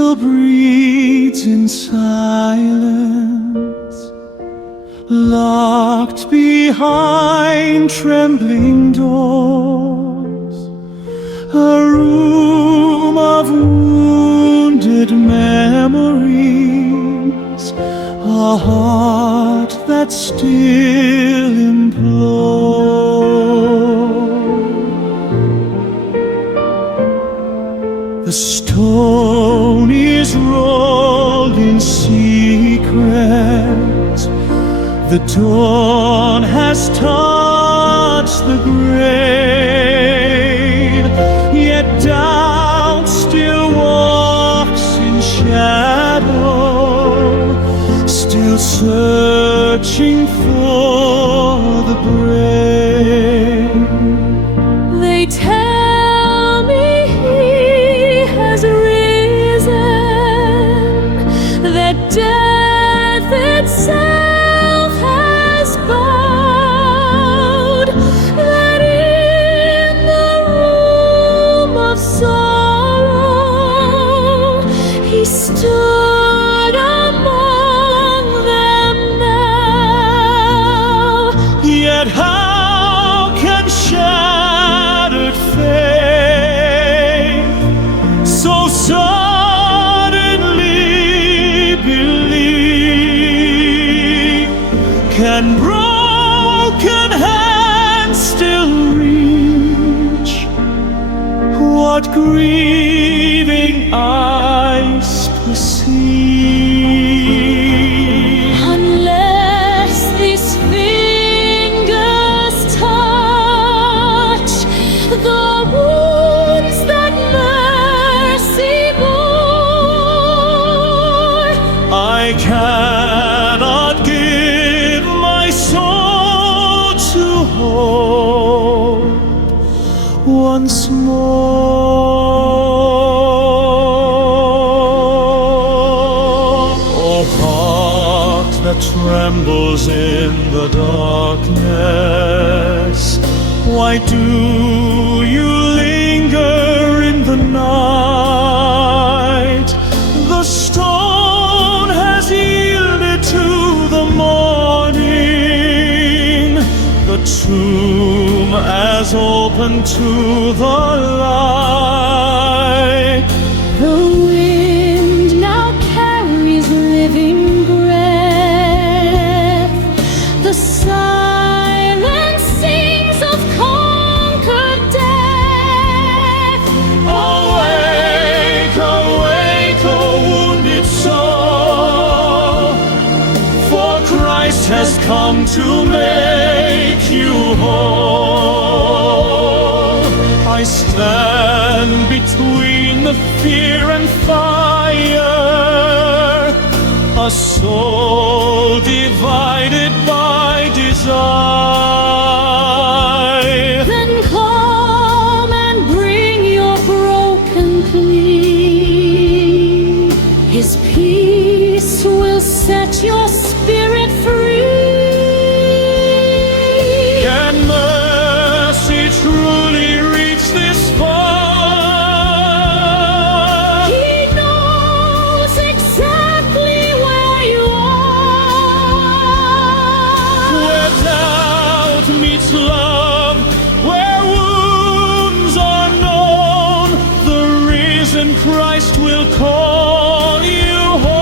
still breathes in silence, locked behind trembling doors, a room of wounded memories, a heart that still implores. The stone is rolled in secret, the dawn has touched the grave, yet doubt still walks in shadow, still searching for the brave. They tell me he has risen, that death itself has bowed, that in the room of sorrow he stood among them now. Yet how can shattered faith so suddenly believe? Can broken hands still reach what grieving eyes perceive? Unless these fingers touch the wounds that mercy bore, I cannot give my soul to hope once more. Oh, heart that trembles in the darkness, why do you linger in the night? The stone has yielded to the morning, the tomb as open to the light. The wind now carries living breath, the silence sings of conquered death. Awake, awake, O wounded soul, for Christ has come to make you whole. I stand between the fear and fire, a soul divided by desire. Then come and bring your broken plea. His peace will set your spirit free. Can mercy truly reach this far? He knows exactly where you are. Where doubt meets love, where wounds are known, the risen Christ will call you home.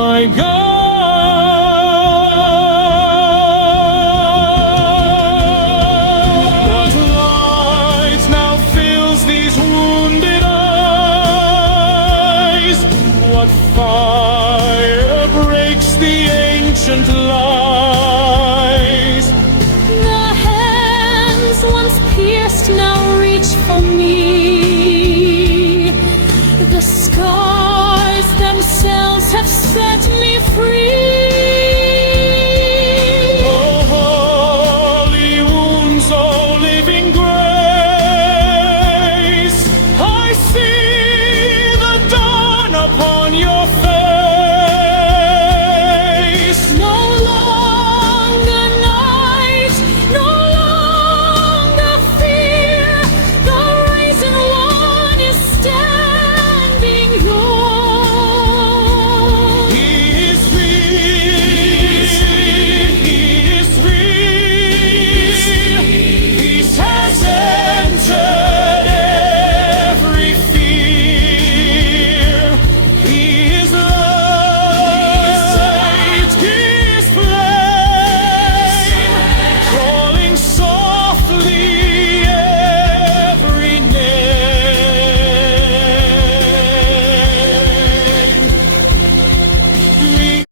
my God.